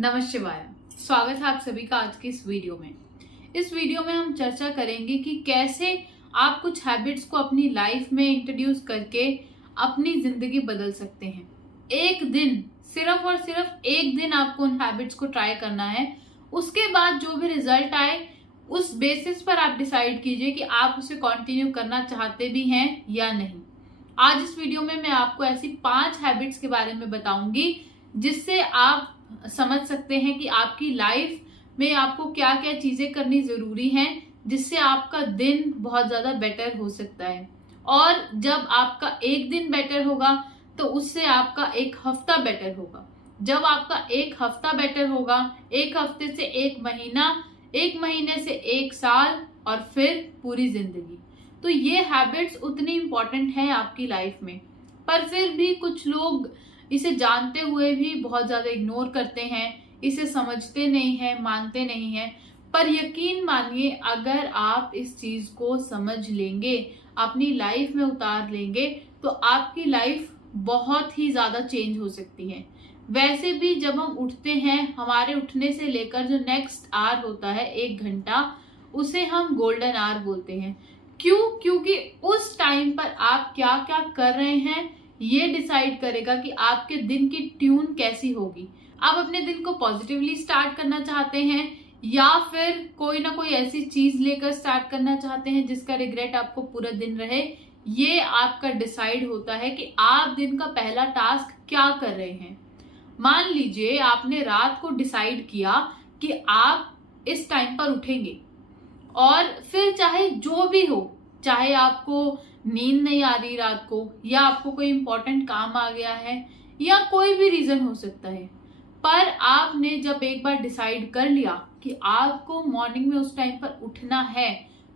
नमः शिवाय। स्वागत है आप सभी का आज की इस वीडियो में। इस वीडियो में हम चर्चा करेंगे कि कैसे आप कुछ हैबिट्स को अपनी लाइफ में इंट्रोड्यूस करके अपनी जिंदगी बदल सकते हैं। एक दिन, सिर्फ और सिर्फ एक दिन आपको उन हैबिट्स को ट्राई करना है। उसके बाद जो भी रिजल्ट आए उस बेसिस पर आप डिसाइड कीजिए कि आप उसे कंटिन्यू करना चाहते भी हैं या नहीं। आज इस वीडियो में मैं आपको ऐसी 5 हैबिट्स के बारे में बताऊंगी जिससे आप समझ सकते हैं कि आपकी लाइफ में आपको क्या क्या चीजें करनी जरूरी हैं जिससे आपका दिन बहुत ज्यादा बेटर हो सकता है। और जब आपका एक दिन बेटर होगा तो उससे आपका एक हफ्ता बेटर होगा। जब आपका एक हफ्ता बेटर होगा, एक हफ्ते से एक महीना, एक महीने से एक साल और फिर पूरी जिंदगी। तो ये हैबिट्स उतनी इंपॉर्टेंट है आपकी लाइफ में, पर फिर भी कुछ लोग इसे जानते हुए भी बहुत ज्यादा इग्नोर करते हैं, इसे समझते नहीं हैं, मानते नहीं हैं। पर यकीन मानिए, अगर आप इस चीज को समझ लेंगे, अपनी लाइफ में उतार लेंगे, तो आपकी लाइफ बहुत ही ज्यादा चेंज हो सकती है। वैसे भी जब हम उठते हैं, हमारे उठने से लेकर जो नेक्स्ट आवर होता है 1 घंटा, उसे हम गोल्डन आवर बोलते हैं। क्यों? क्योंकि उस टाइम पर आप क्या क्या कर रहे हैं ये डिसाइड करेगा कि आपके दिन की ट्यून कैसी होगी। आप अपने दिन को पॉजिटिवली स्टार्ट करना चाहते हैं या फिर कोई ना कोई ऐसी चीज लेकर स्टार्ट करना चाहते हैं जिसका रिग्रेट आपको पूरा दिन रहे। ये आपका डिसाइड होता है कि आप दिन का पहला टास्क क्या कर रहे हैं। मान लीजिए आपने रात को डिसाइड किया कि आप इस टाइम पर उठेंगे, और फिर चाहे जो भी हो, चाहे आपको नींद नहीं आ रही रात को, या आपको कोई इंपॉर्टेंट काम आ गया है, या कोई भी रीजन हो सकता है, पर आपने जब एक बार डिसाइड कर लिया कि आपको मॉर्निंग में उस टाइम पर उठना है,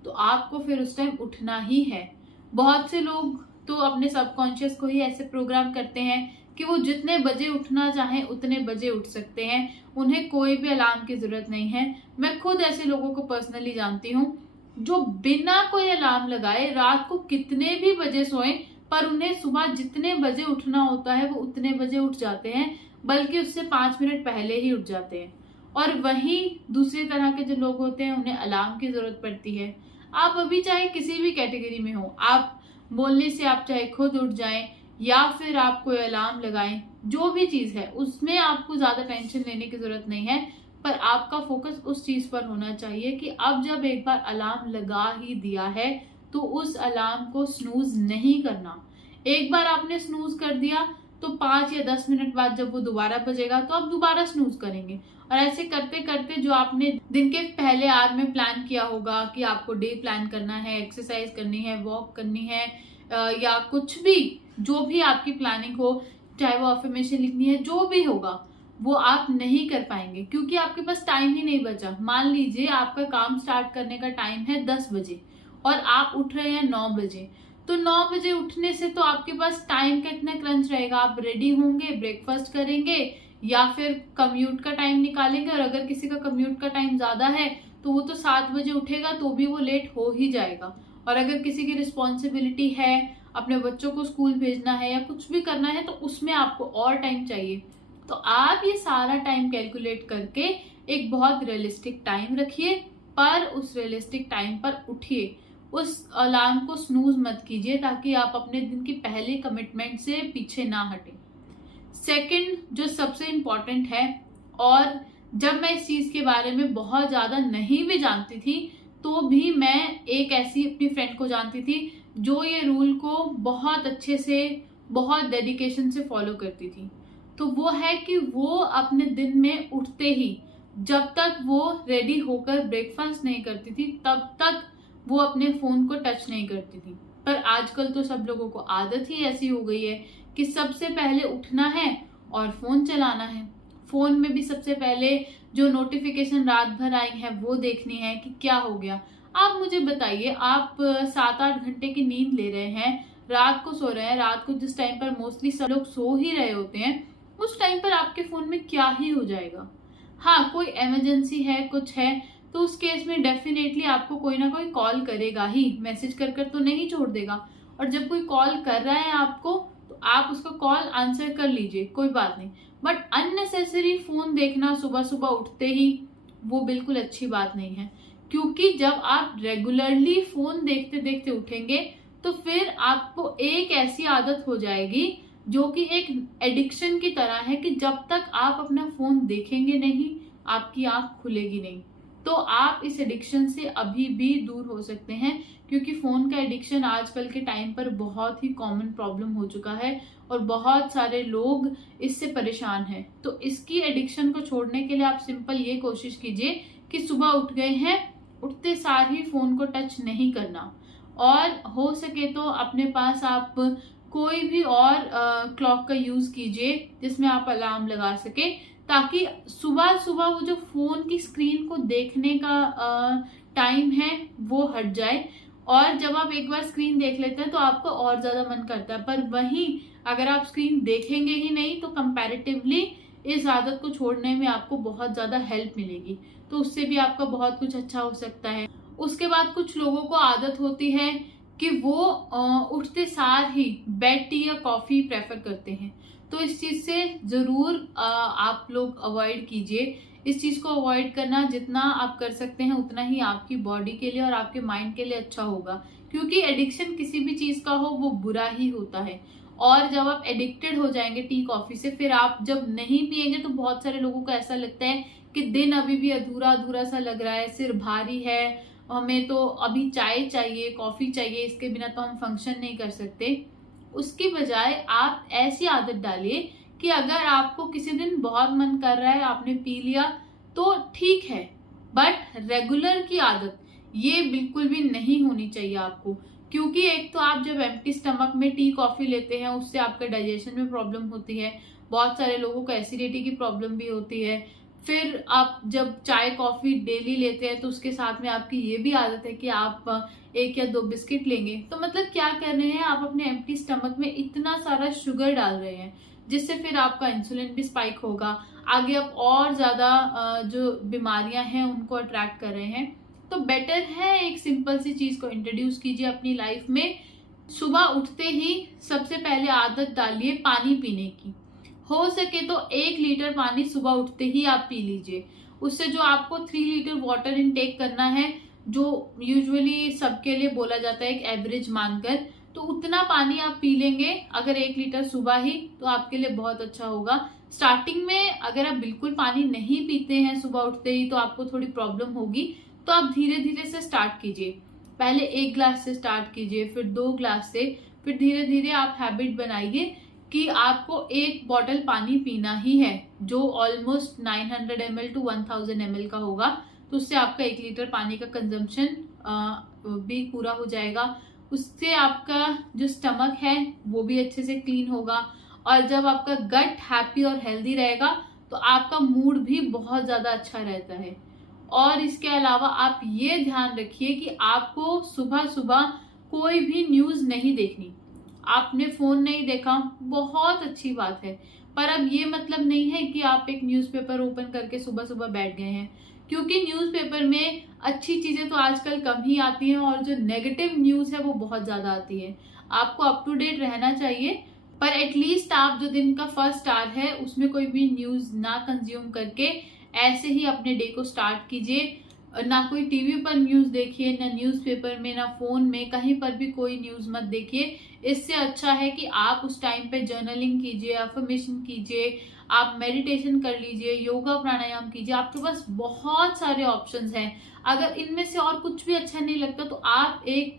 तो आपको फिर उस टाइम उठना ही है। बहुत से लोग तो अपने सबकॉन्शियस को ही ऐसे प्रोग्राम करते हैं कि वो जितने बजे उठना चाहें उतने बजे उठ सकते हैं, उन्हें कोई भी अलार्म की जरूरत नहीं है। मैं खुद ऐसे लोगों को पर्सनली जानती हूँ जो बिना कोई अलार्म लगाए रात को कितने भी बजे सोएं, पर उन्हें सुबह जितने बजे उठना होता है वो उतने बजे उठ जाते हैं, बल्कि उससे 5 मिनट पहले ही उठ जाते हैं। और वहीं दूसरी तरह के जो लोग होते हैं उन्हें अलार्म की जरूरत पड़ती है। आप अभी चाहे किसी भी कैटेगरी में हो, आप बोलने से आप चाहे खुद उठ जाएं या फिर आप कोई अलार्म लगाएं, जो भी चीज है उसमें आपको ज्यादा टेंशन लेने की जरूरत नहीं है। पर आपका फोकस उस चीज पर होना चाहिए कि अब जब एक बार अलार्म लगा ही दिया है तो उस अलार्म को स्नूज नहीं करना। एक बार आपने स्नूज कर दिया तो 5 या 10 मिनट बाद जब वो दोबारा बजेगा तो आप दोबारा स्नूज करेंगे। और ऐसे करते करते जो आपने दिन के पहले आवर में प्लान किया होगा कि आपको डे प्लान करना है, एक्सरसाइज करनी है, वॉक करनी है, या कुछ भी, जो भी आपकी प्लानिंग हो, चाहे वो अफर्मेशन लिखनी है, जो भी होगा, वो आप नहीं कर पाएंगे क्योंकि आपके पास टाइम ही नहीं बचा। मान लीजिए आपका काम स्टार्ट करने का टाइम है 10 बजे और आप उठ रहे हैं 9 बजे, तो 9 बजे उठने से तो आपके पास टाइम का इतना क्रंच रहेगा। आप रेडी होंगे, ब्रेकफास्ट करेंगे या फिर कम्यूट का टाइम निकालेंगे, और अगर किसी का कम्यूट का टाइम ज्यादा है तो वो तो 7 बजे उठेगा तो भी वो लेट हो ही जाएगा। और अगर किसी की रिस्पॉन्सिबिलिटी है, अपने बच्चों को स्कूल भेजना है या कुछ भी करना है, तो उसमें आपको और टाइम चाहिए। तो आप ये सारा टाइम कैलकुलेट करके एक बहुत रियलिस्टिक टाइम रखिए, पर उस रियलिस्टिक टाइम पर उठिए। उस अलार्म को स्नूज मत कीजिए ताकि आप अपने दिन की पहली कमिटमेंट से पीछे ना हटें। सेकंड, जो सबसे इम्पोर्टेंट है, और जब मैं इस चीज के बारे में बहुत ज्यादा नहीं भी जानती थी तो भी मैं एक ऐसी अपनी फ्रेंड को जानती थी जो ये रूल को बहुत अच्छे से, बहुत डेडिकेशन से फॉलो करती थी। तो वो है कि वो अपने दिन में उठते ही, जब तक वो रेडी होकर ब्रेकफास्ट नहीं करती थी तब तक वो अपने फोन को टच नहीं करती थी। पर आजकल तो सब लोगों को आदत ही ऐसी हो गई है कि सबसे पहले उठना है और फोन चलाना है। फोन में भी सबसे पहले जो नोटिफिकेशन रात भर आई है वो देखनी है कि क्या हो गया। आप मुझे बताइए, आप 7-8 घंटे की नींद ले रहे हैं, रात को सो रहे हैं, रात को जिस टाइम पर मोस्टली सब लोग सो ही रहे होते हैं, उस टाइम पर आपके फोन में क्या ही हो जाएगा। हाँ, कोई इमरजेंसी है, कुछ है, तो उस केस में डेफिनेटली आपको कोई ना कोई कॉल करेगा ही, मैसेज कर कर तो नहीं छोड़ देगा। और जब कोई कॉल कर रहा है आपको, तो आप उसका कॉल आंसर कर लीजिए, कोई बात नहीं, बट अननेसेसरी फोन देखना सुबह सुबह उठते ही, वो बिल्कुल अच्छी बात नहीं है। क्योंकि जब आप रेगुलरली फोन देखते देखते उठेंगे तो फिर आपको एक ऐसी आदत हो जाएगी जो कि एक एडिक्शन की तरह है कि जब तक आप अपना फोन देखेंगे नहीं, आपकी आंख खुलेगी नहीं। तो आप इस एडिक्शन से अभी भी दूर हो सकते हैं, क्योंकि फोन का एडिक्शन आजकल के टाइम पर बहुत ही कॉमन प्रॉब्लम हो चुका है और बहुत सारे लोग इससे परेशान हैं। तो इसकी एडिक्शन को छोड़ने के लिए आप सिंपल ये कोशिश कीजिए कि सुबह उठ गए हैं, उठते सार ही फोन को टच नहीं करना, और हो सके तो अपने पास आप कोई भी और क्लॉक का यूज कीजिए जिसमें आप अलार्म लगा सके, ताकि सुबह सुबह वो जो फोन की स्क्रीन को देखने का टाइम है वो हट जाए। और जब आप एक बार स्क्रीन देख लेते हैं तो आपको और ज्यादा मन करता है, पर वहीं अगर आप स्क्रीन देखेंगे ही नहीं तो कंपैरेटिवली इस आदत को छोड़ने में आपको बहुत ज्यादा हेल्प मिलेगी। तो उससे भी आपका बहुत कुछ अच्छा हो सकता है। उसके बाद कुछ लोगों को आदत होती है कि वो उठते सार ही बेड टी या कॉफी प्रेफर करते हैं। तो इस चीज से जरूर आप लोग अवॉइड कीजिए। इस चीज को अवॉइड करना जितना आप कर सकते हैं उतना ही आपकी बॉडी के लिए और आपके माइंड के लिए अच्छा होगा, क्योंकि एडिक्शन किसी भी चीज का हो वो बुरा ही होता है। और जब आप एडिक्टेड हो जाएंगे टी कॉफी से, फिर आप जब नहीं पिएंगे तो बहुत सारे लोगों को ऐसा लगता है कि दिन अभी भी अधूरा अधूरा सा लग रहा है, सिर भारी है, हमें तो अभी चाय चाहिए, कॉफी चाहिए, इसके बिना तो हम फंक्शन नहीं कर सकते। उसकी बजाय आप ऐसी आदत डालिए कि अगर आपको किसी दिन बहुत मन कर रहा है, आपने पी लिया तो ठीक है, बट रेगुलर की आदत ये बिल्कुल भी नहीं होनी चाहिए आपको। क्योंकि एक तो आप जब एम्प्टी स्टमक में टी कॉफी लेते हैं उससे आपके डाइजेशन में प्रॉब्लम होती है, बहुत सारे लोगों को एसिडिटी की प्रॉब्लम भी होती है। फिर आप जब चाय कॉफी डेली लेते हैं तो उसके साथ में आपकी ये भी आदत है कि आप 1 या 2 बिस्किट लेंगे। तो मतलब क्या कर रहे हैं आप, अपने एम्प्टी स्टमक में इतना सारा शुगर डाल रहे हैं, जिससे फिर आपका इंसुलिन भी स्पाइक होगा, आगे आप और ज्यादा जो बीमारियां हैं उनको अट्रैक्ट कर रहे हैं। तो बेटर है एक सिंपल सी चीज को इंट्रोड्यूस कीजिए अपनी लाइफ में। सुबह उठते ही सबसे पहले आदत डालिए पानी पीने की। हो सके तो 1 लीटर पानी सुबह उठते ही आप पी लीजिए। उससे जो आपको 3 लीटर वाटर इनटेक करना है, जो यूजुअली सबके लिए बोला जाता है एक एवरेज मानकर, तो उतना पानी आप पी लेंगे अगर 1 लीटर सुबह ही, तो आपके लिए बहुत अच्छा होगा। स्टार्टिंग में अगर आप बिल्कुल पानी नहीं पीते हैं सुबह उठते ही तो आपको थोड़ी प्रॉब्लम होगी, तो आप धीरे धीरे से स्टार्ट कीजिए। पहले 1 ग्लास से स्टार्ट कीजिए, फिर 2 ग्लास से, फिर धीरे धीरे आप हैबिट बनाइए कि आपको 1 बॉटल पानी पीना ही है, जो ऑलमोस्ट 900 ml to 1000 ml का होगा। तो उससे आपका 1 लीटर पानी का कंजम्पशन भी पूरा हो जाएगा। उससे आपका जो स्टमक है वो भी अच्छे से क्लीन होगा, और जब आपका गट हैप्पी और हेल्दी रहेगा तो आपका मूड भी बहुत ज्यादा अच्छा रहता है। और इसके अलावा आप ये ध्यान रखिए कि आपको सुबह सुबह कोई भी न्यूज नहीं देखनी। आपने फोन नहीं देखा, बहुत अच्छी बात है, पर अब ये मतलब नहीं है कि आप एक न्यूज़पेपर ओपन करके सुबह सुबह बैठ गए हैं, क्योंकि न्यूज़पेपर में अच्छी चीजें तो आजकल कम ही आती हैं और जो नेगेटिव न्यूज है वो बहुत ज्यादा आती है। आपको अप टू डेट रहना चाहिए, पर एटलीस्ट आप जो दिन का फर्स्ट आवर है उसमें कोई भी न्यूज ना कंज्यूम करके ऐसे ही अपने डे को स्टार्ट कीजिए। ना कोई टीवी पर न्यूज देखिए, ना न्यूज़पेपर में, ना फोन में, कहीं पर भी कोई न्यूज मत देखिए। इससे अच्छा है कि आप उस टाइम पे जर्नलिंग कीजिए, अफर्मेशन कीजिए, आप मेडिटेशन कर लीजिए, योगा प्राणायाम कीजिए। आपके पास बहुत सारे ऑप्शंस हैं। अगर इनमें से और कुछ भी अच्छा नहीं लगता तो आप एक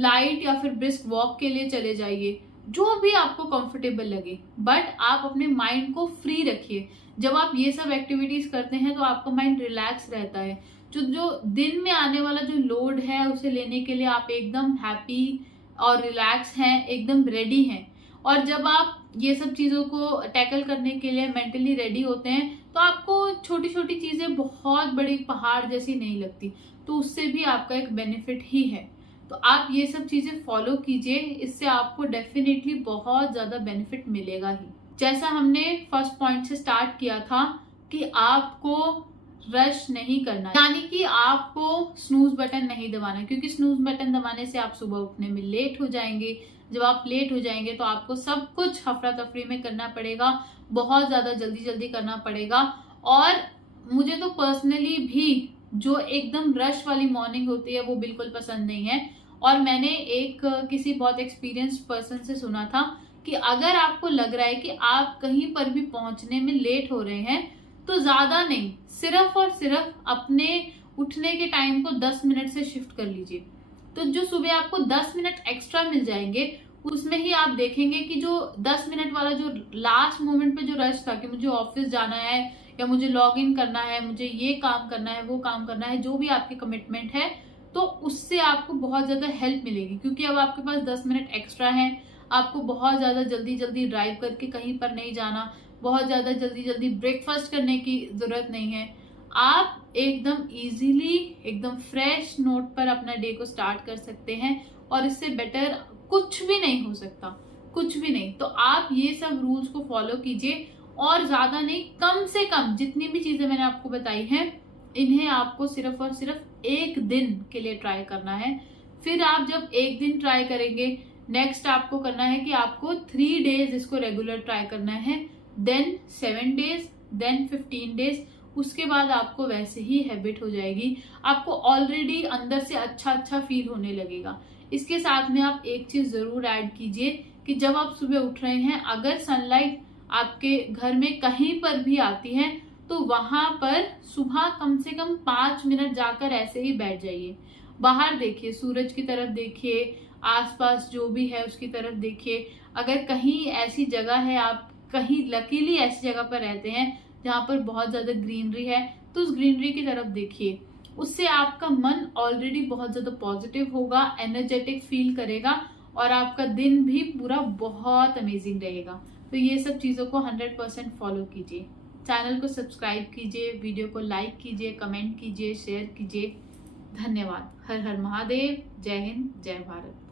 लाइट या फिर ब्रिस्क वॉक के लिए चले जाइए, जो भी आपको कंफर्टेबल लगे, बट आप अपने माइंड को फ्री रखिए। जब आप ये सब एक्टिविटीज करते हैं तो आपका माइंड रिलैक्स रहता है। जो दिन में आने वाला जो लोड है उसे लेने के लिए आप एकदम हैप्पी और रिलैक्स हैं, एकदम रेडी हैं। और जब आप ये सब चीजों को टैकल करने के लिए मेंटली रेडी होते हैं तो आपको छोटी छोटी चीजें बहुत बड़ी पहाड़ जैसी नहीं लगती, तो उससे भी आपका एक बेनिफिट ही है। तो आप ये सब चीजें फॉलो कीजिए, इससे आपको डेफिनेटली बहुत ज्यादा बेनिफिट मिलेगा ही। जैसा हमने फर्स्ट पॉइंट से स्टार्ट किया था कि आपको रश नहीं करना, यानी कि आपको स्नूज बटन नहीं दबाना, क्योंकि स्नूज बटन दबाने से आप सुबह उठने में लेट हो जाएंगे। जब आप लेट हो जाएंगे तो आपको सब कुछ हफरा तफरी में करना पड़ेगा, बहुत ज्यादा जल्दी जल्दी करना पड़ेगा। और मुझे तो पर्सनली भी जो एकदम रश वाली मॉर्निंग होती है वो बिल्कुल पसंद नहीं है। और मैंने एक किसी बहुत एक्सपीरियंस्ड पर्सन से सुना था कि अगर आपको लग रहा है कि आप कहीं पर भी पहुंचने में लेट हो रहे हैं तो ज्यादा नहीं, सिर्फ और सिर्फ अपने उठने के टाइम को 10 मिनट से शिफ्ट कर लीजिए। तो जो सुबह आपको 10 मिनट एक्स्ट्रा मिल जाएंगे उसमें ही आप देखेंगे कि जो 10 मिनट वाला जो लास्ट मोमेंट पे जो रश था कि मुझे ऑफिस जाना है या मुझे लॉग इन करना है, मुझे ये काम करना है, वो काम करना है, जो भी आपकी कमिटमेंट है, तो उससे आपको बहुत ज्यादा हेल्प मिलेगी। क्योंकि अब आपके पास 10 मिनट एक्स्ट्रा है, आपको बहुत ज्यादा जल्दी जल्दी ड्राइव करके कहीं पर नहीं जाना, बहुत ज्यादा जल्दी जल्दी ब्रेकफास्ट करने की जरूरत नहीं है। आप एकदम इजीली एकदम फ्रेश नोट पर अपना डे को स्टार्ट कर सकते हैं और इससे बेटर कुछ भी नहीं हो सकता, कुछ भी नहीं। तो आप ये सब रूल्स को फॉलो कीजिए और ज्यादा नहीं, कम से कम जितनी भी चीजें मैंने आपको बताई हैं इन्हें आपको सिर्फ और सिर्फ एक दिन के लिए ट्राई करना है। फिर आप जब एक दिन ट्राई करेंगे, नेक्स्ट आपको करना है कि आपको 3 डेज इसको रेगुलर ट्राई करना है, देन 7 डेज, देन 15 डेज। उसके बाद आपको वैसे ही हैबिट हो जाएगी, आपको ऑलरेडी अंदर से अच्छा अच्छा फील होने लगेगा। इसके साथ में आप एक चीज जरूर ऐड कीजिए कि जब आप सुबह उठ रहे हैं, अगर सनलाइट आपके घर में कहीं पर भी आती है तो वहां पर सुबह कम से कम 5 मिनट जाकर ऐसे ही बैठ जाइए, बाहर देखिए, सूरज की तरफ देखिए, आसपास जो भी है उसकी तरफ देखिए। अगर कहीं ऐसी जगह है, आप कहीं लकीली ऐसी जगह पर रहते हैं जहां पर बहुत ज्यादा ग्रीनरी है, तो उस ग्रीनरी की तरफ देखिए। उससे आपका मन ऑलरेडी बहुत ज्यादा पॉजिटिव होगा, एनर्जेटिक फील करेगा और आपका दिन भी पूरा बहुत अमेजिंग रहेगा। तो ये सब चीजों को 100% फॉलो कीजिए। चैनल को सब्सक्राइब कीजिए, वीडियो को लाइक कीजिए, कमेंट कीजिए, शेयर कीजिए। धन्यवाद। हर हर महादेव। जय हिंद, जय भारत।